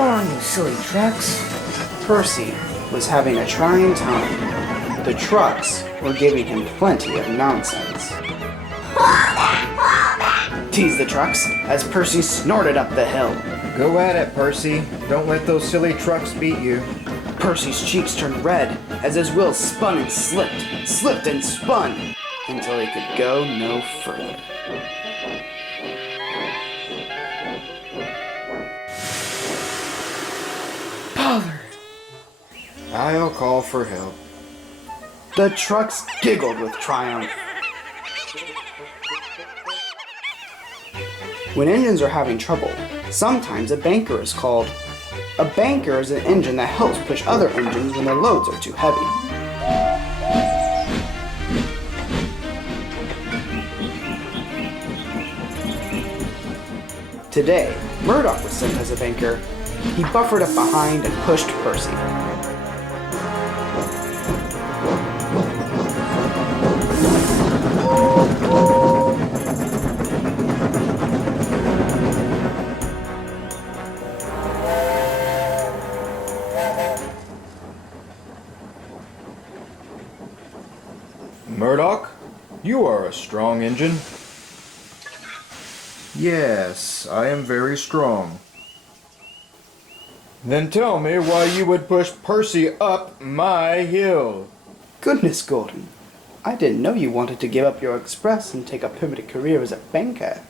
Come on, you silly trucks. Percy was having a trying time. The trucks were giving him plenty of nonsense. Teased the trucks as Percy snorted up the hill. Go at it, Percy. Don't let those silly trucks beat you. Percy's cheeks turned red as his wheels spun and slipped and spun, until he could go no further. Bother. I'll call for help. The trucks giggled with triumph. When engines are having trouble, sometimes a banker is called. A banker is an engine that helps push other engines when their loads are too heavy. Today, Murdoch was sent as a banker. He buffered up behind and pushed Percy. Murdoch, you are a strong engine. Yes, I am very strong. Then tell me why you would push Percy up my hill. Goodness, Gordon. I didn't know you wanted to give up your express and take a permanent career as a banker.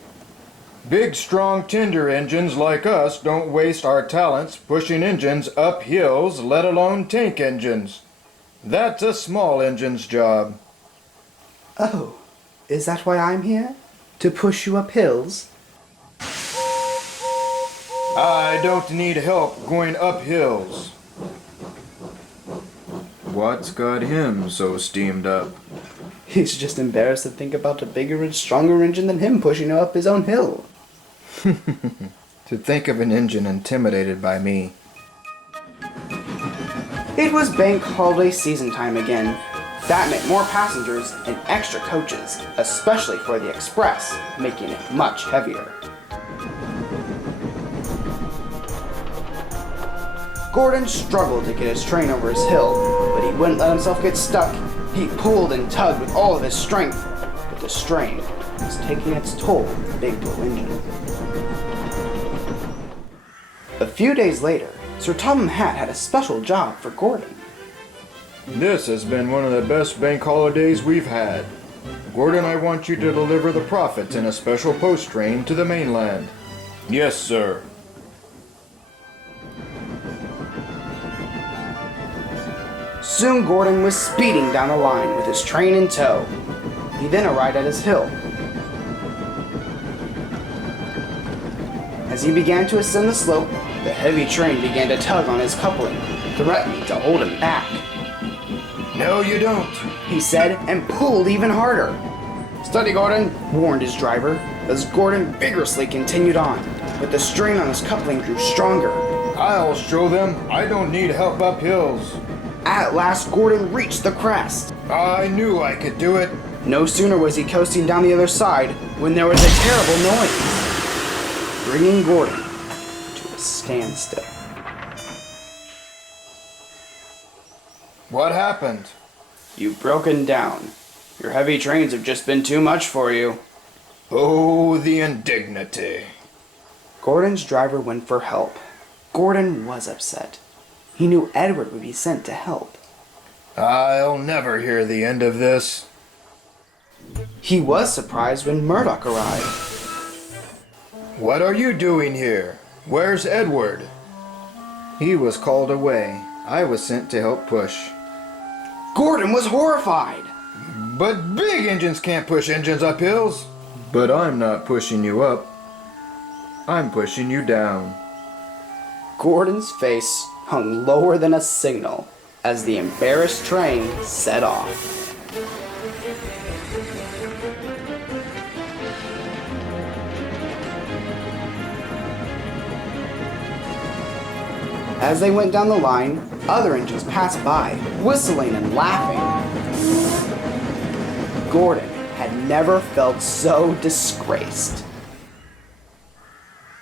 Big, strong, tender engines like us don't waste our talents pushing engines up hills, let alone tank engines. That's a small engine's job. Oh, is that why I'm here? To push you up hills? I don't need help going up hills. What's got him so steamed up? He's just embarrassed to think about a bigger and stronger engine than him pushing up his own hill. To think of an engine intimidated by me. It was bank holiday season time again. That meant more passengers and extra coaches, especially for the express, making it much heavier. Gordon struggled to get his train over his hill, but he wouldn't let himself get stuck. He pulled and tugged with all of his strength, but the strain was taking its toll on the big blue engine. A few days later, Sir Topham Hatt had a special job for Gordon. This has been one of the best bank holidays we've had. Gordon, I want you to deliver the profits in a special post train to the mainland. Yes, sir. Soon Gordon was speeding down the line with his train in tow. He then arrived at his hill. As he began to ascend the slope, the heavy train began to tug on his coupling, threatening to hold him back. No, you don't, he said, and pulled even harder. Steady, Gordon, warned his driver, as Gordon vigorously continued on, but the strain on his coupling grew stronger. I'll show them I don't need help up hills. At last, Gordon reached the crest. I knew I could do it. No sooner was he coasting down the other side when there was a terrible noise, bringing Gordon to a standstill. What happened? You've broken down. Your heavy trains have just been too much for you. Oh, the indignity. Gordon's driver went for help. Gordon was upset. He knew Edward would be sent to help. I'll never hear the end of this. He was surprised when Murdoch arrived. What are you doing here? Where's Edward? He was called away. I was sent to help push. Gordon was horrified. But big engines can't push engines up hills. But I'm not pushing you up. I'm pushing you down. Gordon's face hung lower than a signal as the embarrassed train set off. As they went down the line, other engines passed by, whistling and laughing. Gordon had never felt so disgraced.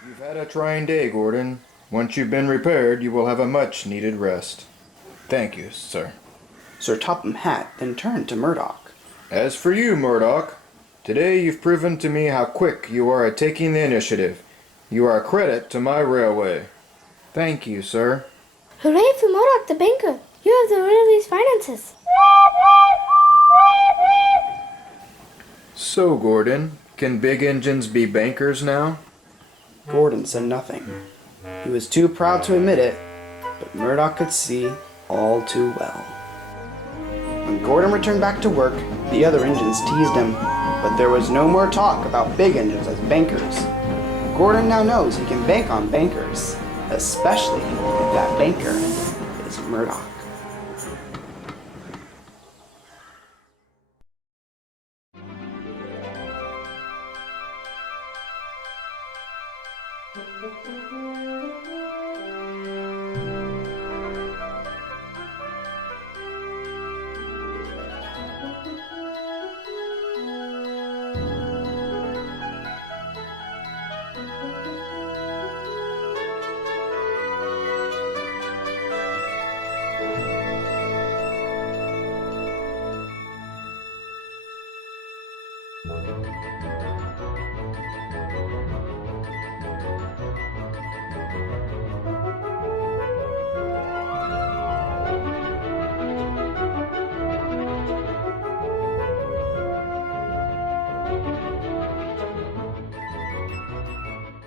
You've had a trying day, Gordon. Once you've been repaired, you will have a much-needed rest. Thank you, sir. Sir Topham Hatt then turned to Murdoch. As for you, Murdoch, today you've proven to me how quick you are at taking the initiative. You are a credit to my railway. Thank you, sir. Hooray for Murdoch the banker! You have the railway's finances. So, Gordon, can big engines be bankers now? Gordon said nothing. He was too proud to admit it, but Murdoch could see all too well. When Gordon returned back to work, the other engines teased him, but there was no more talk about big engines as bankers. Gordon now knows he can bank on bankers, especially if that banker is Murdoch.